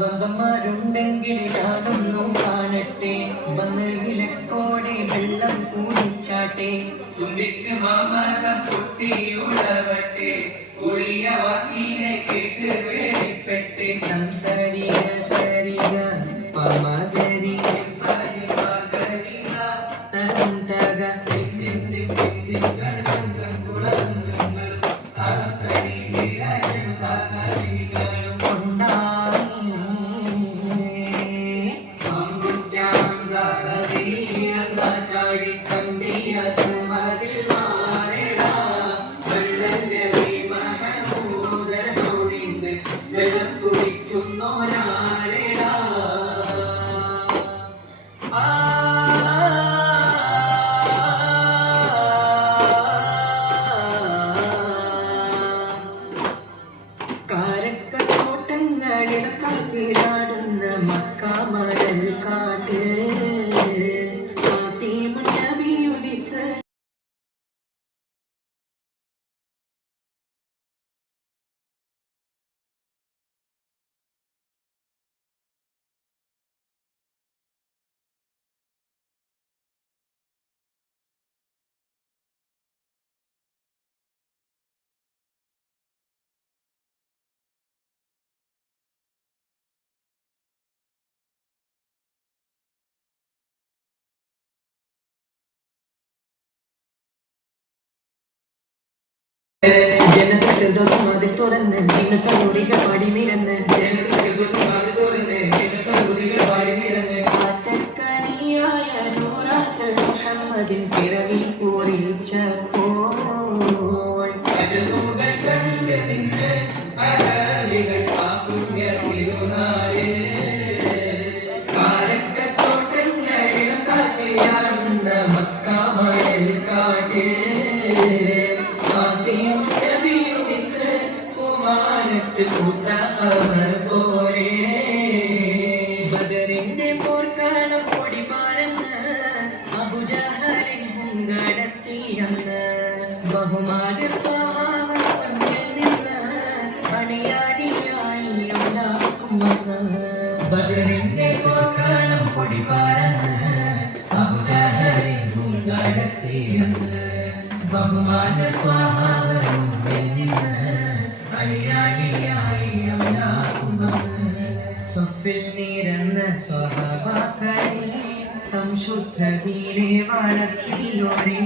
വമ്പന്മാരുണ്ടെങ്കിൽ ഞാനൊന്നും കാണട്ടെ, വന്ന് വിലക്കോടെ വെള്ളം കൂടിച്ചാട്ടെ, തുമ്പിക്ക് മാമകം പൊട്ടിയുളവട്ടെ, ഒളിയ വാക്കിനെ കേട്ട് വേണിപ്പെട്ടെ, സംസാരിക സരിക പമകരി തരം തക വെള്ളം കുടിക്കുന്നോരാരെടാ കാരക്കത്തോട്ടങ്ങളിൽ കാത്തിലാടുന്ന മക്കാമടൽ കാട്ട് സാത്തിമുന്നബിയുദിത്ത് ജനത്തിൽ ഫിർദൗസ് വാതിൽ തുറന്ന് ഇന്നത്തെ ഊരികൾ പാടി നിരന്ന് ആറ്റക്കനിയായ നൂറാത്ത് മുഹമ്മദിൻ പിറവി പൂരിച്ചപ്പോൾ അജനൂകൾ കണ്ട് നിന്ന് അരാവികൾ ആ പുണ്യ തിരുനാളിൽ കാരക്കത്തോട്ടങ്ങളിൽ കാട്ടിയാടുന്ന മക്കാമടൽ കാട്ടിൽ പൂത്ത അവർ പോലെ ബദറിന്റെ പോർക്കാലം പൊടി പാരന്ന് അബുജഹലിൻ ഹുങ്കടത്തിയെന്ന് ബഹുമാനത്തോന്നിൽ നിന്ന് പണിയാടിയായി എല്ലാവർക്കും വന്ന് ബദറിന്റെ പോർക്കാലം പൊടി പാരന്ന് അബുജഹലിൻ ഹുങ്കടത്തിയെന്ന് ബഹുമാനത്തോന്നിൽ നിന്ന് സഫിൽ നിരന്ന സ്വഹാബാക്കളെ സംശുദ്ധതയിലെ വളർത്തിയോരേ